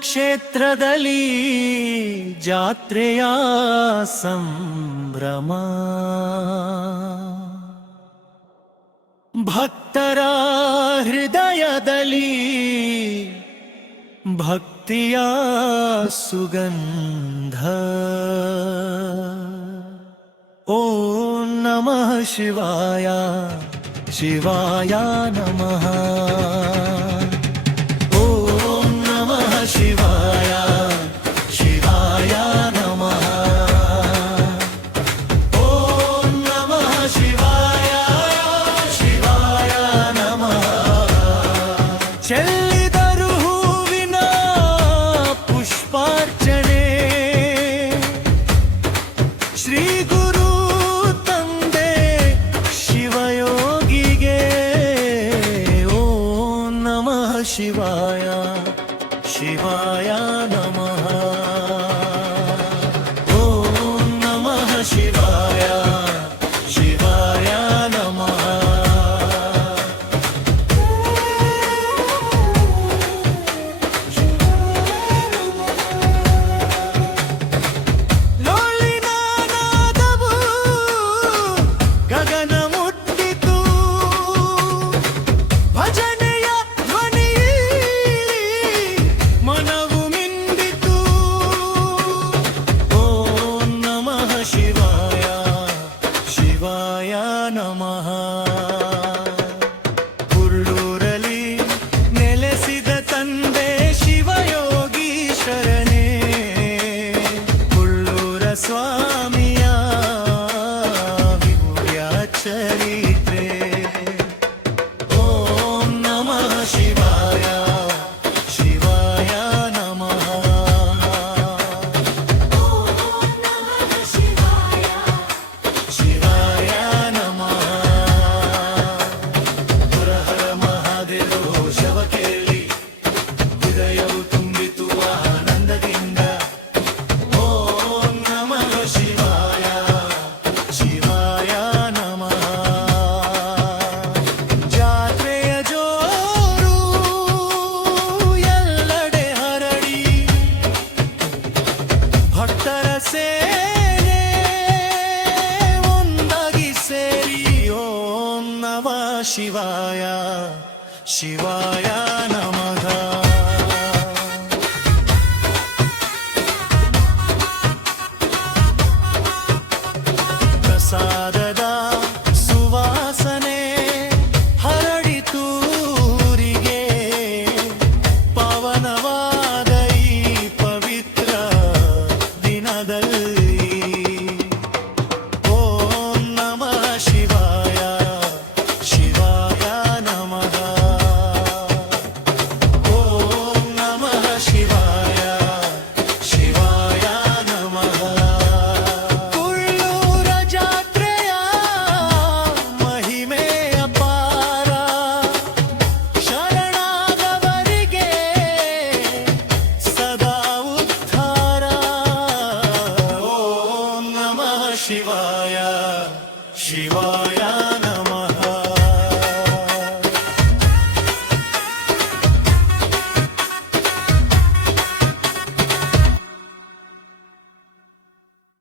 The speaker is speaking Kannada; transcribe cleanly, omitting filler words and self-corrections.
ಕ್ಷೇತ್ರದಲ್ಲಿ ಜಾತ್ರೆಯ ಸಂಭ್ರಮ, ಭಕ್ತರ ಹೃದಯದಲ್ಲಿ ಭಕ್ತಿಯ ಸುಗಂಧ. ಓಂ ನಮಃ ಶಿವಾಯ, ಶಿವಾಯ ನಮಃ. ಓಂ ನಮಃ ಶಿವಾಯ, ಶಿವಾಯ ನಮಃ. ಓಂ ನಮಃ ಶಿವಾಯ, ಶಿವಾಯ ನಮಃ. ಚೆಲ್ಲಿದರು ಹೂವಿನ ಪುಷ್ಪಾರ್ಚನೆ, ಶ್ರೀ ಗುರು ತಂದೆ ಶಿವಯೋಗಿಗೆ. ಓಂ ನಮಃ ಶಿವಾಯ, ಶಿವಾಯ ನಮಃ. ಓಂ ನಮಃ ಶಿವಾಯ, ಶಿವಾಯ ನಮಃ. ಲೋಳಿನ ನಾದವು ಗಗನ ಮುಟ್ಟಿತು, ಭಜನೆಯ ಧ್ವನಿಯಲ್ಲಿ ಮನವು ಮಿಂದಿತು. ಓಂ ನಮಃ ಶಿವಾಯ, ಶಿವಾಯ ನಮಃ. ಕುಳ್ಳೂರಲ್ಲಿ ನೆಲೆಸಿದ ತಂದೆ ಶಿವಯೋಗೀಶ್ವರನೇ, ಕುಳ್ಳೂರ ಸ್ವಾಮಿಯ ವಿಭೂಯ ಚರಿತ್ರೆ. ಓಂ ನಮಃ ಶಿವಾಯ, ಶಿವಾಯ ನಮಃ. ಶಿವಾಯ ನಮಃ. ಹರ ಹರ ಮಹಾದೇವ ಶವ ಕೇಳಿ ಹೃದಯವು ತುಂಬಿತು ಆನಂದದಿಂದ. ಓಂ ನಮಃ ಶಿವಾಯ, ಶಿವಾಯ ನಮಃ. ಜಾತ್ರೆಯ ಜೋರು ಎಲ್ಲೆಡೆ ಹರಡಿ, ಭಕ್ತರ ಸೇನೆ ಒಂದಾಗಿ ಸೇರಿ. ಓಂ ನಮಃ ಶಿವಾಯ, ಶಿವಾಯ ನಮಃ. ಪ್ರಸಾದದ ಸುವಾಸನೆ ಹರಡಿತೂರಿಗೆ, ಪಾವನವಾದ ಈ ಪವಿತ್ರ ದಿನದಲ್ಲಿ. ಓಂ ನಮಃ ಶಿವಾಯ, ಶಿವಾಯ ನಮಃ. ಓಂ ನಮಃ ಶಿವಾಯ, ಶಿವಾಯ ನಮಃ. ಕುಳ್ಳೂರ ಜಾತ್ರೆಯ ಮಹಿಮೆ ಅಪಾರ, ಶರಣಾದವರಿಗೆ ಸದಾ ಉದ್ಧಾರ. ಓಂ ನಮಃ ಶಿವಾಯ, ಶಿವಾಯ